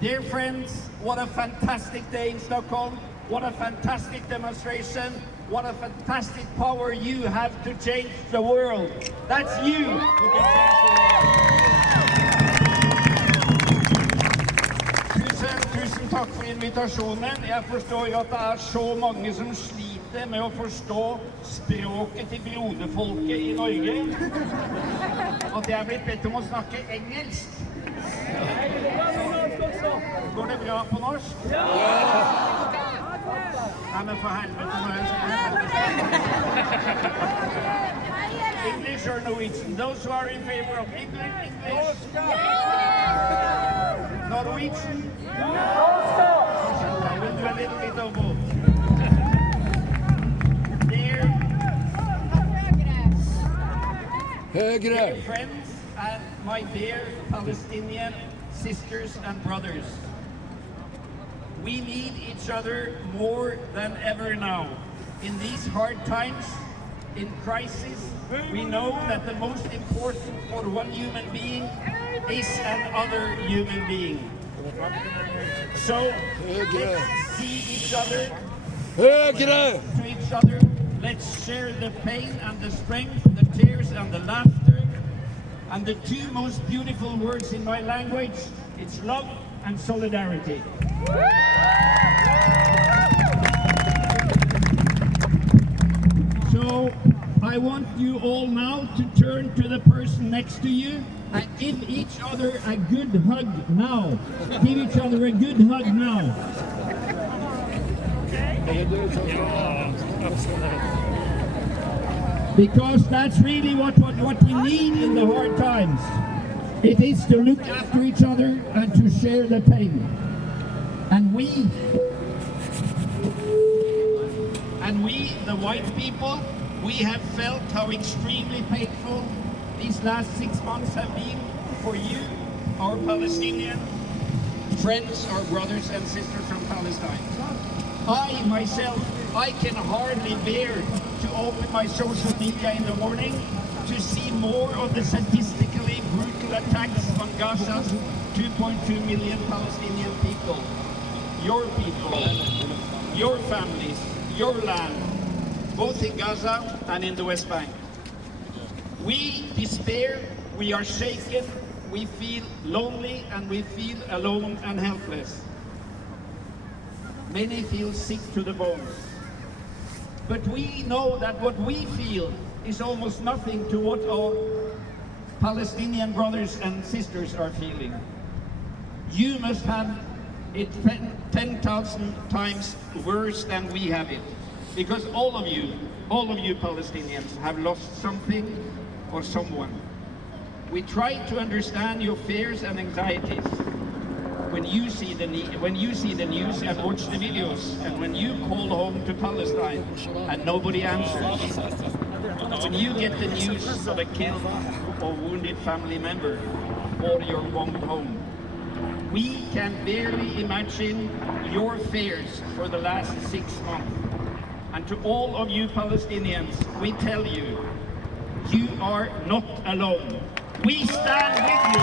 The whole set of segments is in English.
Dear friends, what a fantastic day in Stockholm. What a fantastic demonstration. What a fantastic power you have to change the world. That's you who can change the world. Tusen takk for invitasjonen. Jeg forstår jo at det er så mange som sliter med å forstå språket til broderfolket i Norge. At jeg er blitt bedt om å snakke engelsk. Går det bra på norsk? Ja! Nei, men for helvete må jeg English or Norwegian? Those who are in favor of English? Norwegian? I will do a little bit of both. Dear friends and my dear Palestinian sisters and brothers, we need each other more than ever now. In these hard times, in crisis, we know that the most important for one human being is another human being. So, let's see each other, to each other. Let's share the pain and the strength, the tears and the laughter. And the two most beautiful words in my language, it's love and solidarity. So I want you all now to turn to the person next to you and give each other a good hug now. Give each other a good hug now. Because that's really what we need in the hard times. It is to look after each other and to share the pain. And we, the white people, we have felt how extremely painful these last 6 months have been for you, our Palestinian friends, our brothers and sisters from Palestine. I myself, I can hardly bear to open my social media in the morning to see more of the sadistically brutal attacks on Gaza's 2.2 million Palestinian people. Your people, your families, your land, both in Gaza and in the West Bank. We despair, we are shaken, we feel lonely and we feel alone and helpless. Many feel sick to the bones. But we know that what we feel is almost nothing to what our Palestinian brothers and sisters are feeling. You must have it 10,000 times worse than we have it. Because all of you Palestinians have lost something or someone. We try to understand your fears and anxieties. When you see the news and watch the videos, and when you call home to Palestine and nobody answers, when you get the news of a killed or wounded family member or your bombed home, we can barely imagine your fears for the last 6 months. And to all of you Palestinians, we tell you, you are not alone. We stand with you.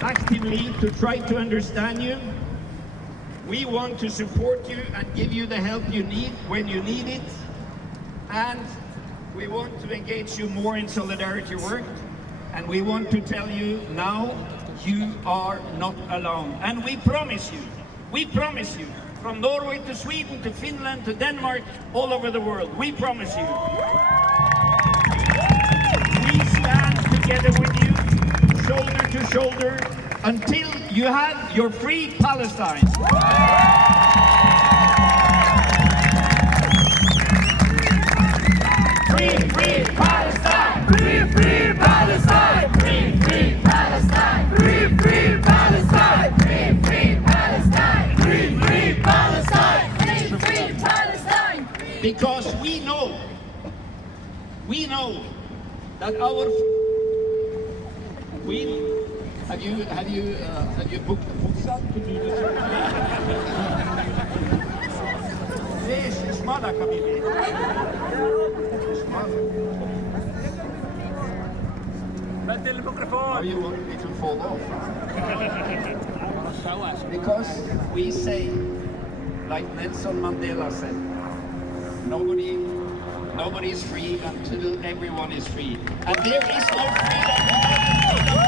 Actively to try to understand you. We want to support you and give you the help you need when you need it. And we want to engage you more in solidarity work. And we want to tell you now, you are not alone. And we promise you, from Norway to Sweden to Finland to Denmark, all over the world, we promise you. We stand together with you, shoulder to shoulder, until you have your free Palestine. Free, free Palestine! Free, free Palestine! Free, free Palestine! Free, free Palestine! Free, free Palestine! Free, free Palestine! Free, free Palestine! Because we know that our have you booked to do this? espada, Habibi. Now you want me to fall off. Because we say, like Nelson Mandela said, nobody is free until everyone is free. And there is no freedom among the Palestinian people.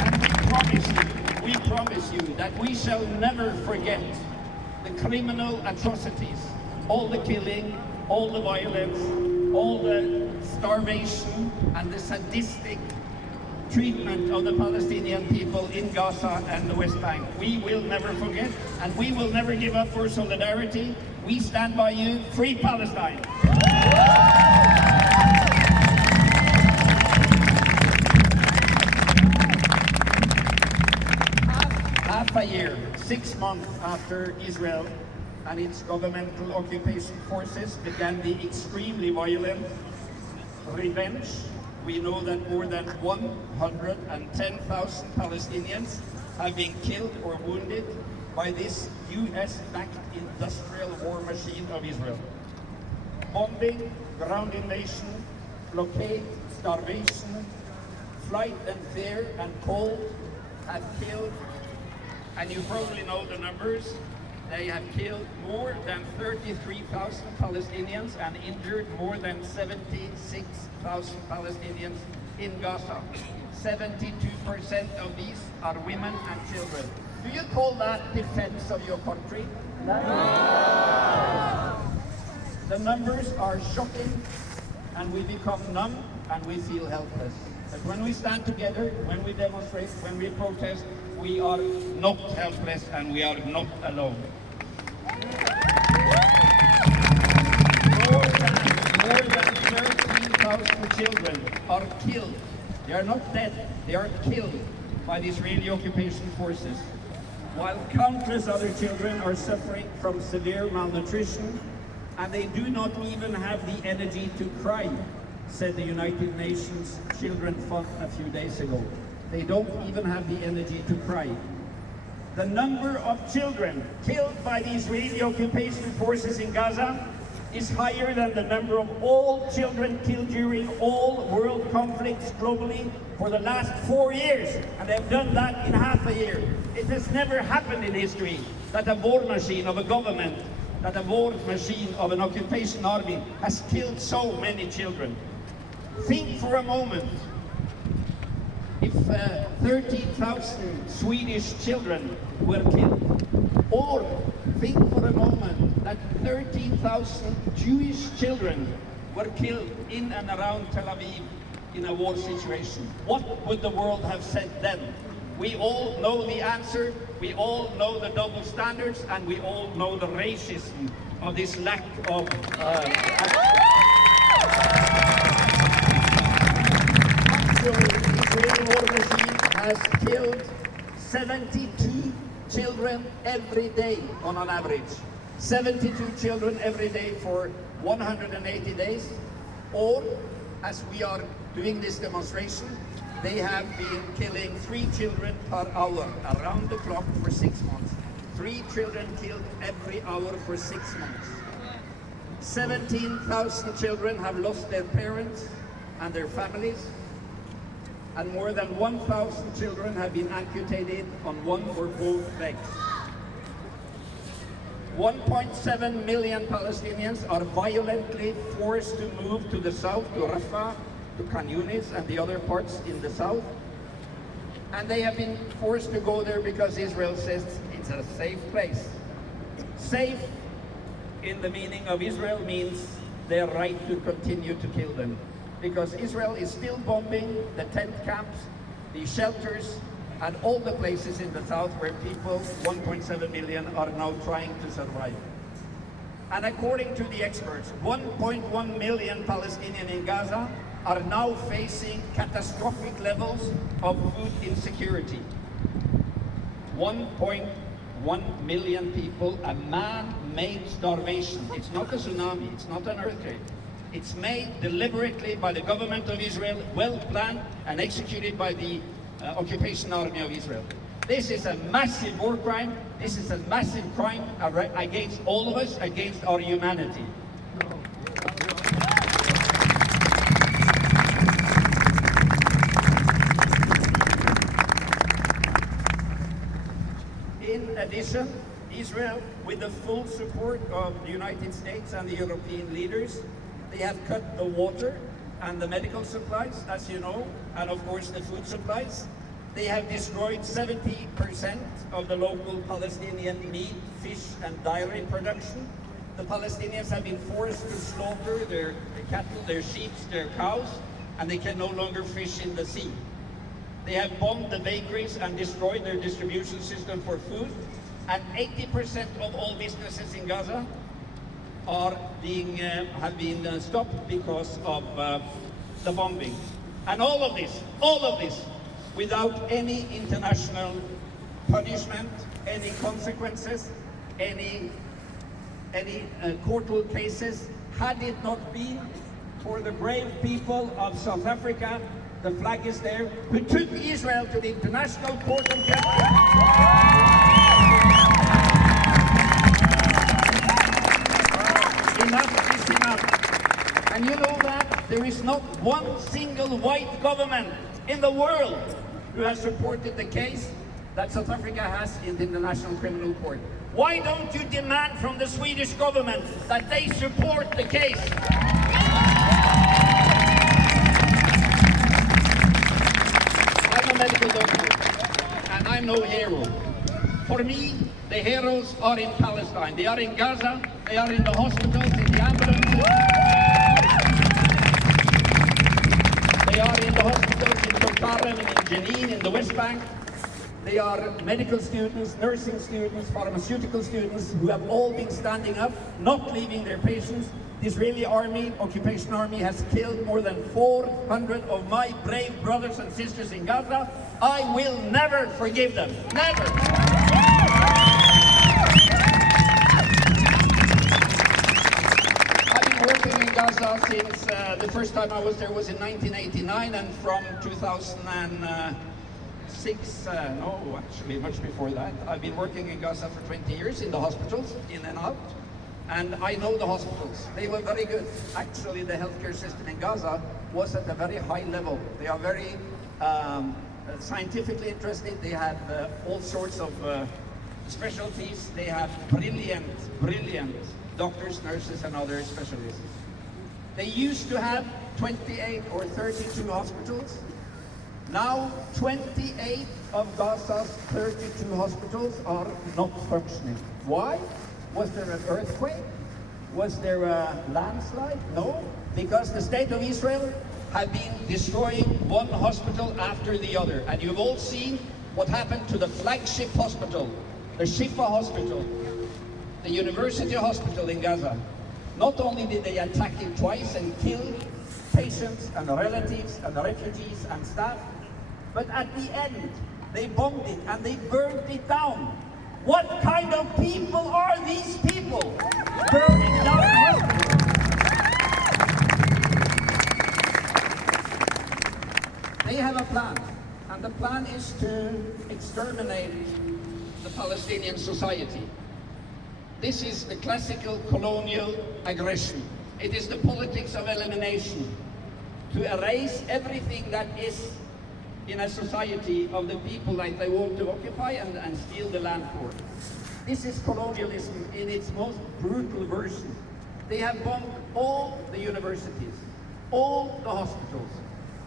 And we promise you that we shall never forget the criminal atrocities, all the killing, all the violence, all the starvation and the sadistic treatment of the Palestinian people in Gaza and the West Bank. We will never forget, and we will never give up for solidarity. We stand by you. Free Palestine! Half a year, 6 months after Israel and its governmental occupation forces began the extremely violent revenge, we know that more than 110,000 Palestinians have been killed or wounded by this US-backed industrial war machine of Israel. Bombing, ground invasion, blockade, starvation, flight and fear and cold have killed, and you probably know the numbers, they have killed more than 33,000 Palestinians and injured more than 76,000 Palestinians in Gaza. 72% of these are women and children. Do you call that defense of your country? No. The numbers are shocking, and we become numb and we feel helpless. But when we stand together, when we demonstrate, when we protest, we are not helpless and we are not alone. More than 13,000 children are killed. They are not dead, they are killed by the Israeli occupation forces. While countless other children are suffering from severe malnutrition, and they do not even have the energy to cry, said the United Nations Children Fund a few days ago. They don't even have the energy to cry. The number of children killed by the Israeli occupation forces in Gaza is higher than the number of all children killed during all world conflicts globally for the last 4 years. And they've done that in half a year. It has never happened in history that a war machine of a government, that a war machine of an occupation army has killed so many children. Think for a moment, if 30,000 Swedish children were killed, or think for a moment that 13,000 Jewish children were killed in and around Tel Aviv in a war situation, what would the world have said then? We all know the answer, we all know the double standards, and we all know the racism of this lack of Actually, the Israeli war machine has killed 72 children every day on an average. 72 children every day for 180 days. Or, as we are doing this demonstration, they have been killing 3 children per hour around the clock for 6 months. 3 children killed every hour for 6 months. 17,000 children have lost their parents and their families. And more than 1,000 children have been amputated on one or both legs. 1.7 million Palestinians are violently forced to move to the south, to Rafah, to Khan Yunis and the other parts in the south. And they have been forced to go there because Israel says it's a safe place. Safe in the meaning of Israel means their right to continue to kill them. Because Israel is still bombing the tent camps, the shelters, and all the places in the south where people, 1.7 million, are now trying to survive. And according to the experts, 1.1 million Palestinians in Gaza are now facing catastrophic levels of food insecurity. 1.1 million people, a man-made starvation. It's not a tsunami, it's not an earthquake. It's made deliberately by the government of Israel, well planned and executed by the occupation army of Israel. This is a massive war crime. This is a massive crime against all of us, against our humanity. In addition, Israel, with the full support of the United States and the European leaders, they have cut the water and the medical supplies, as you know, and of course the food supplies. They have destroyed 70% of the local Palestinian meat, fish and dairy production. The Palestinians have been forced to slaughter their cattle, their sheep, their cows, and they can no longer fish in the sea. They have bombed the bakeries and destroyed their distribution system for food. And 80% of all businesses in Gaza have been stopped because of the bombing. And all of this, without any international punishment, any consequences, any court cases, had it not been for the brave people of South Africa, the flag is there, who took Israel to the International Court of Justice. Enough is enough. And you know that there is not one single white government in the world who has supported the case that South Africa has in the International Criminal Court. Why don't you demand from the Swedish government that they support the case? I'm a medical doctor, and I'm no hero. For me, the heroes are in Palestine. They are in Gaza, they are in the hospitals, in the ambulances. They are in the hospitals in Stockholm and in Jenin, in the West Bank. They are medical students, nursing students, pharmaceutical students who have all been standing up, not leaving their patients. The Israeli army, occupation army, has killed more than 400 of my brave brothers and sisters in Gaza. I will never forgive them. Never. Working in Gaza since the first time I was there was in 1989, and from 2006, no, actually much before that, I've been working in Gaza for 20 years in the hospitals, in and out, and I know the hospitals. They were very good. Actually, the healthcare system in Gaza was at a very high level. They are very scientifically interested. They have all sorts of specialties. They have brilliant doctors, nurses, and other specialists. They used to have 28 or 32 hospitals. Now, 28 of Gaza's 32 hospitals are not functioning. Why? Was there an earthquake? Was there a landslide? No, because the state of Israel have been destroying one hospital after the other. And you've all seen what happened to the flagship hospital, the Shifa Hospital, the University Hospital in Gaza. Not only did they attack it twice and kill patients and relatives and refugees and staff, but at the end, they bombed it and they burned it down. What kind of people are these people burning down hospitals? They have a plan, and the plan is to exterminate the Palestinian society. This is the classical colonial aggression. It is the politics of elimination, to erase everything that is in a society of the people that they want to occupy and steal the land for. This is colonialism in its most brutal version. They have bombed all the universities, all the hospitals,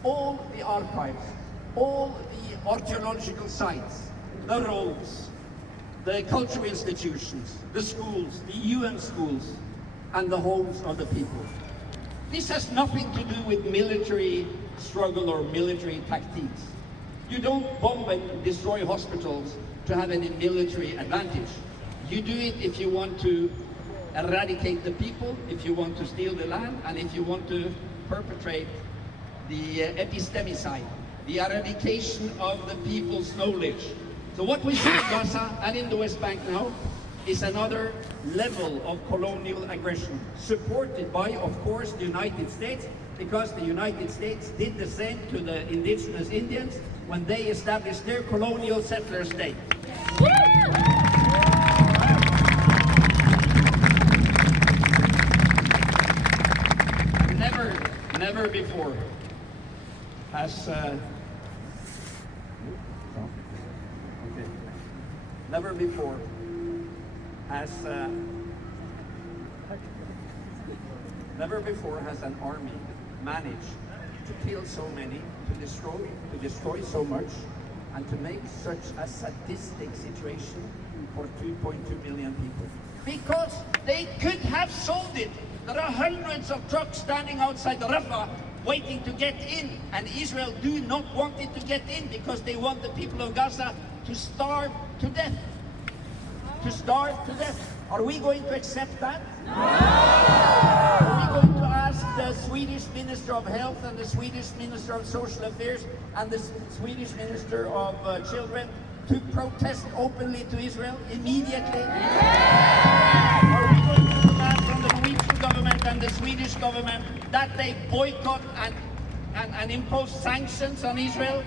all the archives, all the archaeological sites, the roads, the cultural institutions, the schools, the UN schools, and the homes of the people. This has nothing to do with military struggle or military tactics. You don't bomb and destroy hospitals to have any military advantage. You do it if you want to eradicate the people, if you want to steal the land, and if you want to perpetrate the epistemicide, the eradication of the people's knowledge. So what we see in Gaza and in the West Bank now is another level of colonial aggression, supported by, of course, the United States, because the United States did the same to the indigenous Indians, when they established their colonial settler state. Never before has never before has an army managed to kill so many, to destroy so much, and to make such a sadistic situation for 2.2 million people. Because they could have sold it. There are hundreds of trucks standing outside the Rafah waiting to get in, and Israel do not want it to get in because they want the people of Gaza to starve to death. To starve to death. Are we going to accept that? No! Are we going to ask the Swedish Minister of Health and the Swedish Minister of Social Affairs and the Swedish Minister of Children to protest openly to Israel immediately? Are we going to demand from the Norwegian government and the Swedish government that they boycott and impose sanctions on Israel?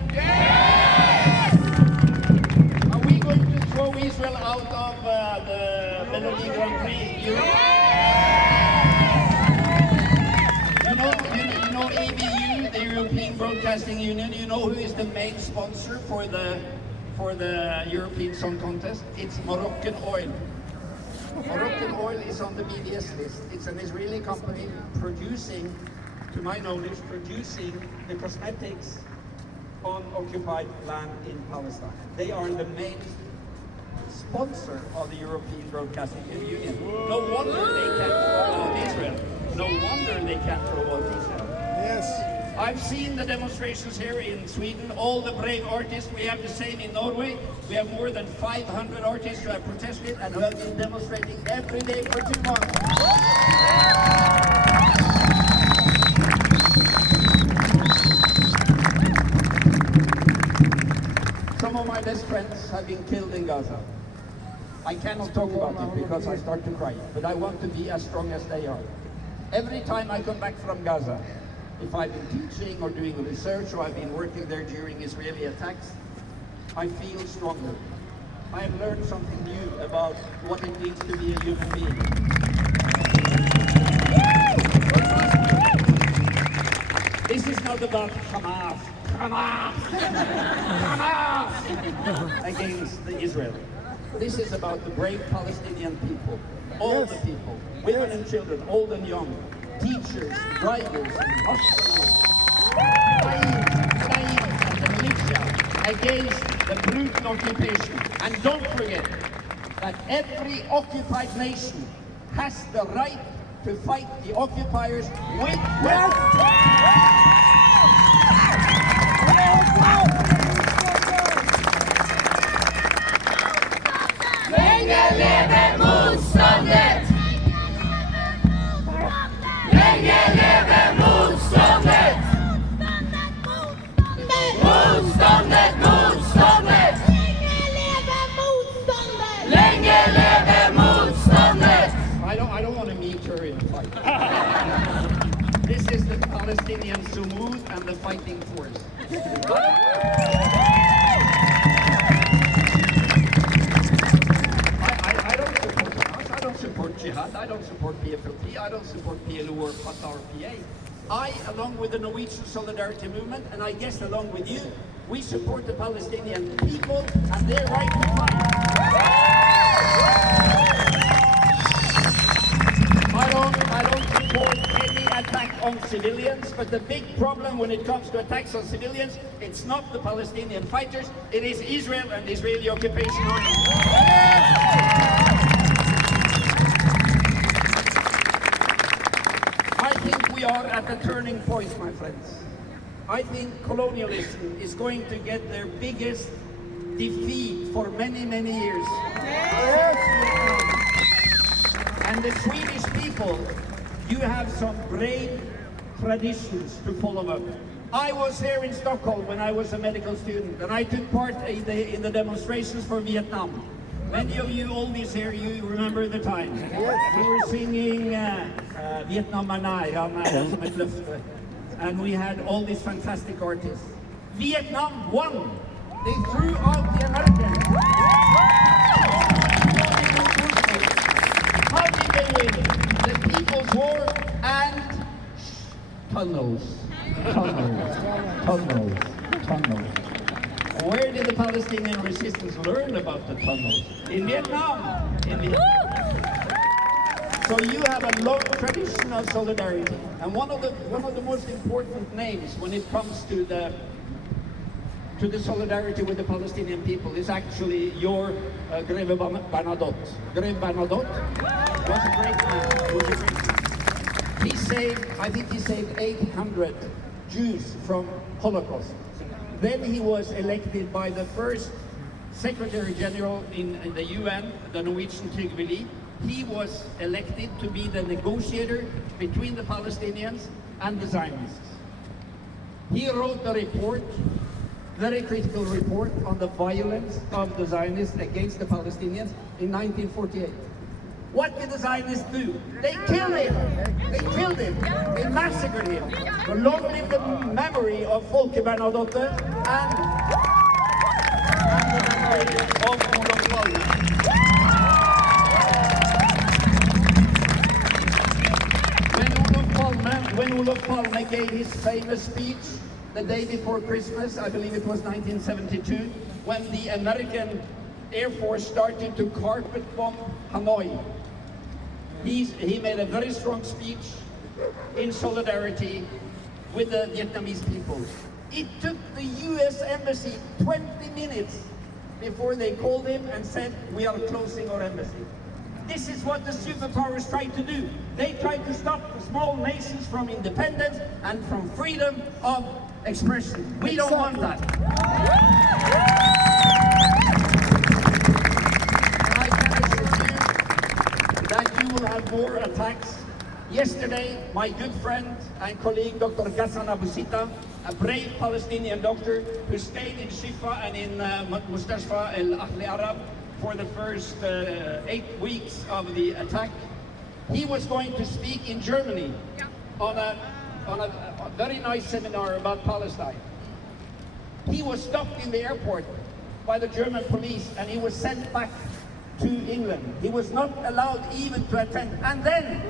Are we going to throw Israel out of the Melody Grand Prix Europe? You know ABU, the European Broadcasting Union, you know who is the main sponsor for the European Song Contest? It's Moroccan Oil. Moroccan Oil is on the BDS list. It's an Israeli company producing, to my knowledge, the cosmetics on occupied land in Palestine. They are the main sponsor of the European Broadcasting Union. No wonder they can't throw out Israel. No wonder they can't throw out Israel. Yes. I've seen the demonstrations here in Sweden, all the brave artists. We have the same in Norway. We have more than 500 artists who have protested and who have been demonstrating every day for 2 months. Some of my best friends have been killed in Gaza. I cannot talk about it because I start to cry, but I want to be as strong as they are. Every time I come back from Gaza, if I've been teaching or doing research or I've been working there during Israeli attacks, I feel stronger. I have learned something new about what it means to be a human being. This is not about Hamas against Israel. This is about the brave Palestinian people, all the people, women and children, old and young, teachers, drivers, hospitals, and the militia against the brutal occupation. And don't forget that every occupied nation has the right to fight the occupiers with weapons. Länge leve motståndet! Länge leve motståndet! Motståndet, motståndet! Länge leve motståndet! I don't want to meet her in a fight. This is the Palestinian Sumud and the fighting force. I don't support jihad, I don't support PFLP, I don't support PLO or Fatah or PA. I, along with the Norwegian Solidarity Movement, and I guess along with you, we support the Palestinian people and their right to fight. I don't support any attack on civilians, but the big problem when it comes to attacks on civilians, it's not the Palestinian fighters, it is Israel and the Israeli occupation army. I think we are at a turning point, my friends. I think colonialism is going to get their biggest defeat for many, many years. And the Swedish people, you have some great traditions to follow up. I was here in Stockholm when I was a medical student, and I took part in the demonstrations for Vietnam. Many of you oldies here, you remember the time. We were singing Vietnam er nær, ja, nær som et løfte. And we had all these fantastic artists. Vietnam won. They threw out the Americans. How did they win? The People's War and tunnels. Tunnels. Where did the Palestinian resistance learn about the tunnels? In Vietnam. So you have a long tradition of solidarity, and one of the most important names when it comes to the solidarity with the Palestinian people is actually your Greve Bernadotte. Greve Bernadotte was a great man. He saved, I think he saved 800 Jews from Holocaust. Then he was elected by the first Secretary General in the UN, the Norwegian Trygve Lie. He was elected to be the negotiator between the Palestinians and the Zionists. He wrote a report, very critical report, on the violence of the Zionists against the Palestinians in 1948. What did the Zionists do? They killed him. They killed him. They massacred him. So long live the memory of Folke Bernadotte and the memory of Olof Palme. When Olof Palme gave his famous speech the day before Christmas, I believe it was 1972, when the American Air Force started to carpet bomb Hanoi, he made a very strong speech in solidarity with the Vietnamese people. It took the US Embassy 20 minutes before they called him and said, "We are closing our embassy." This is what the superpowers try to do. They try to stop small nations from independence and from freedom of expression. We don't want that. And I can assure you that you will have more attacks. Yesterday, my good friend and colleague, Dr. Ghassan Abu Sita, a brave Palestinian doctor who stayed in Shifa and in Mustashfa al-Ahli Arab for the first 8 weeks of the attack. He was going to speak in Germany on a very nice seminar about Palestine. He was stopped in the airport by the German police and he was sent back to England. He was not allowed even to attend. And then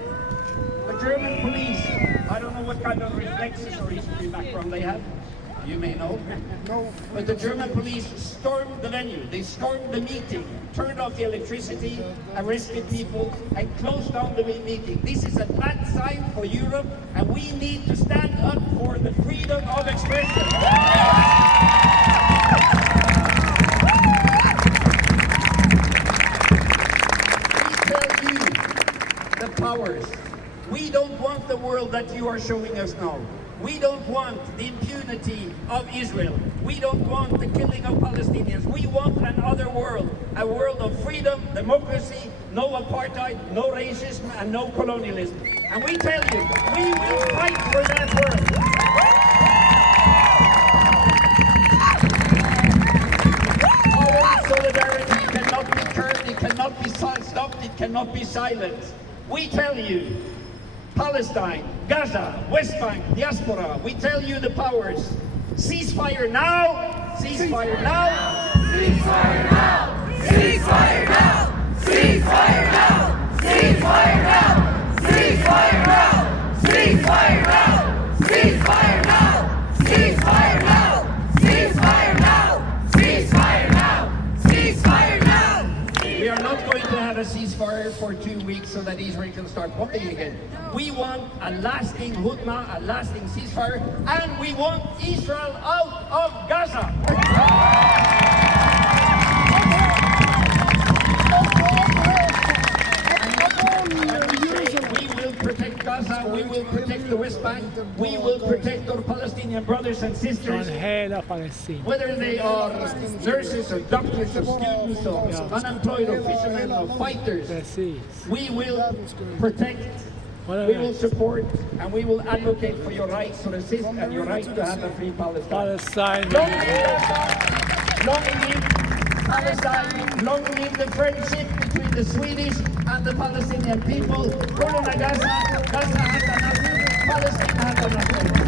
the German police, I don't know what kind of reflexes or history background they have, you may know. No. But the German police stormed the venue. They stormed the meeting, turned off the electricity, arrested people, and closed down the meeting. This is a bad sign for Europe, and we need to stand up for the freedom of expression. We tell you, the powers, we don't want the world that you are showing us now. We don't want the impunity of Israel. We don't want the killing of Palestinians. We want another world, a world of freedom, democracy, no apartheid, no racism, and no colonialism. And we tell you, we will fight for that world. Our solidarity cannot be curbed, it cannot be stopped, it cannot be silenced. We tell you, Palestine, Gaza, West Bank, diaspora, we tell you the powers, ceasefire now, ceasefire now, Ceasefire now! Ceasefire now! Ceasefire now! Ceasefire now! Ceasefire now! Ceasefire now! Ceasefire now! Ceasefire now! Ceasefire now! Ceasefire now! Ceasefire now! We are not going to have a ceasefire for 2 weeks so that Israel can start bombing again. We want a lasting hudna, a lasting ceasefire, and we want Israel out of Gaza. We will protect Gaza, we will protect the West Bank, we will protect our Palestinian brothers and sisters, whether they are nurses or doctors or students or unemployed or fishermen or fighters. We will protect, we will support, and we will advocate for your rights to resist and your right to have a free Palestine. Long live Gaza, long live Palestine, long live the friendship between the Swedish and the Palestinian people. Gaza has a Palestine has a